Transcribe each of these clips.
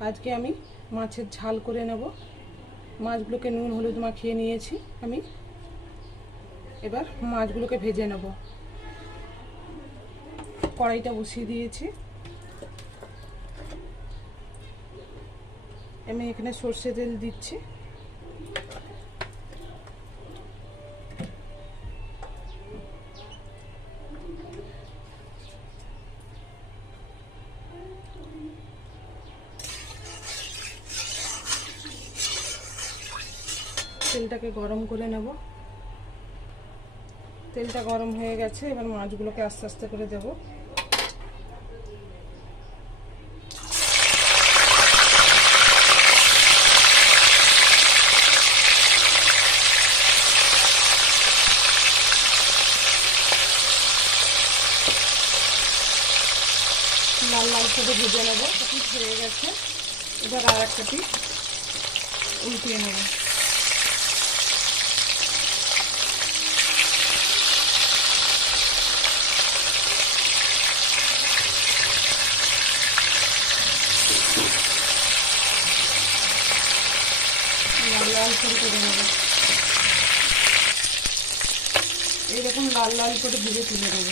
আজকে আমি মাছের ঝাল করে নেব। মাছগুলোকে নুন হলুদ মাখিয়ে নিয়েছি আমি। এবার মাছগুলোকে ভেজে নেব। কড়াইটা বসিয়ে দিয়েছি। আমি এখানে সর্ষে তেল দিচ্ছি। তেলটাকে গরম করে নেব। তেলটা গরম হয়ে গেছে, এবার মাছগুলোকে আস্তে আস্তে করে দেব। লাল লাল করে ভেজে নেব। পিঠ হয়ে গেছে, এবার আর একটা পিঠ উল্টিয়ে নেব। লাল লাল করে নেব। এইরকম লাল লাল করে ভেজে তুলে নেব।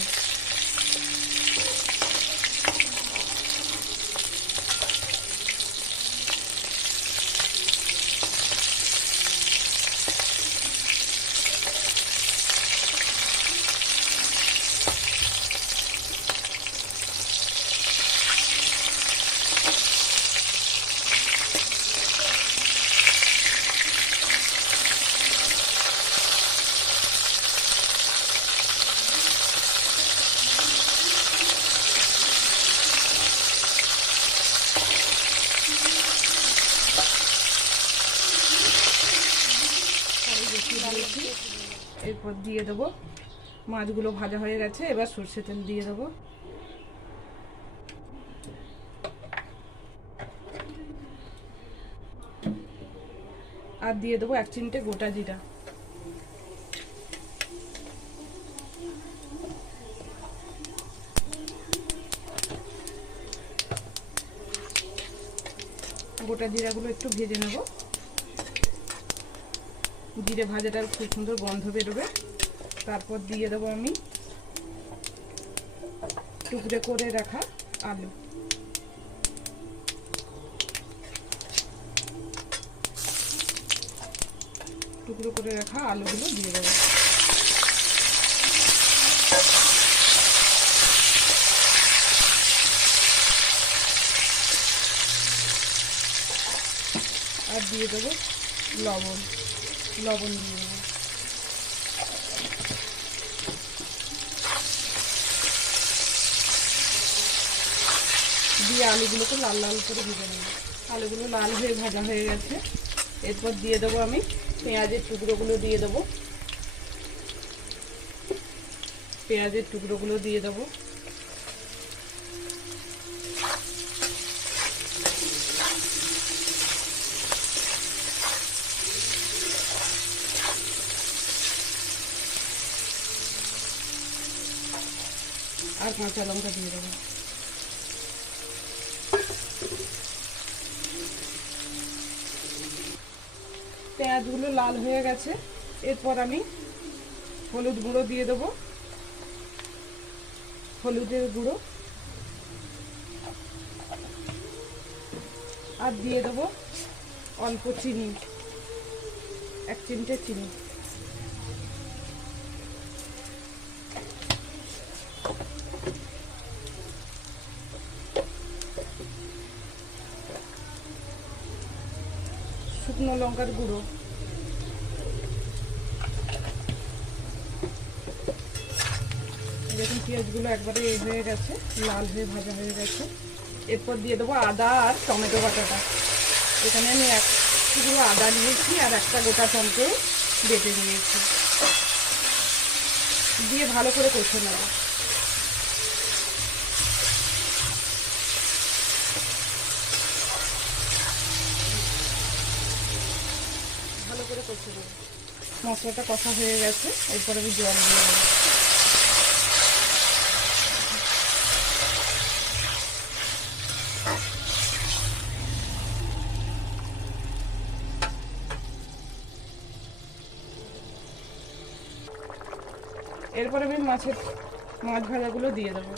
এরপর দিয়ে দেবো মাছগুলো ভাজা হয়ে গেছে। এবার সর্ষে তেল দিয়ে দেবো। আর দিয়ে দেবো 1 চিমটে গোটা জিরা। গোটা জিরাগুলো একটু ভেজে নেব। জিরে ভাজাটার খুব সুন্দর গন্ধ বেরোবে। তারপর দিয়ে দেবো আমি টুকরো করে রাখা আলু। টুকরো করে রাখা আলুগুলো দিয়ে দেবো। আর দিয়ে দেবো লবণ। লবণ দিয়ে দেবো। দিয়ে আলুগুলোকে লাল লাল করে ভেজে নেব। আলুগুলো লাল হয়ে ভাজা হয়ে গেছে। এরপর দিয়ে দেবো আমি পেঁয়াজের টুকরোগুলো দিয়ে দেবো। পেঁয়াজের টুকরোগুলো দিয়ে দেবো। আর কাঁচা লঙ্কা দিয়ে দেবো। পেঁয়াজগুলো লাল হয়ে গেছে। এরপর আমি হলুদ গুঁড়ো দিয়ে দেবো। হলুদের গুঁড়ো আর দিয়ে দেবো অল্প চিনি, 1 চিমটে চিনি। শুকনো লঙ্কার গুঁড়ো। দেখুন পেঁয়াজগুলো একবারে হয়ে গেছে, লাল হয়ে ভাজা হয়ে গেছে। এরপর দিয়ে দেবো আদা আর টমেটো বাটাটা। এখানে আমি 1 টুকরো আদা নিয়েছি আর একটা গোটা টমেটো বেটে নিয়েছি। দিয়ে ভালো করে কষে নেব। ভালো করে কষে নেব। মশলাটা কষা হয়ে গেছে। এরপর আমি জল দিয়ে দেবো। এরপরে আমি মাছ ভাজাগুলো দিয়ে দেবো।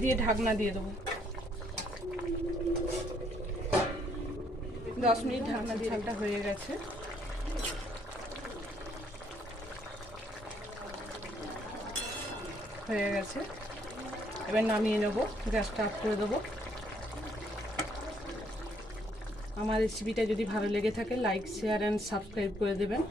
দিয়ে ঢাকনা দিয়ে দেবো। 10 মিনিট ঢাকনা দিয়ে ঝালটা হয়ে গেছে। এবার নামিয়ে নেব, গ্যাসটা অফ করে দেবো। আমার রেসিপিটা যদি ভালো লেগে থাকে লাইক, শেয়ার অ্যান্ড সাবস্ক্রাইব করে দেবেন।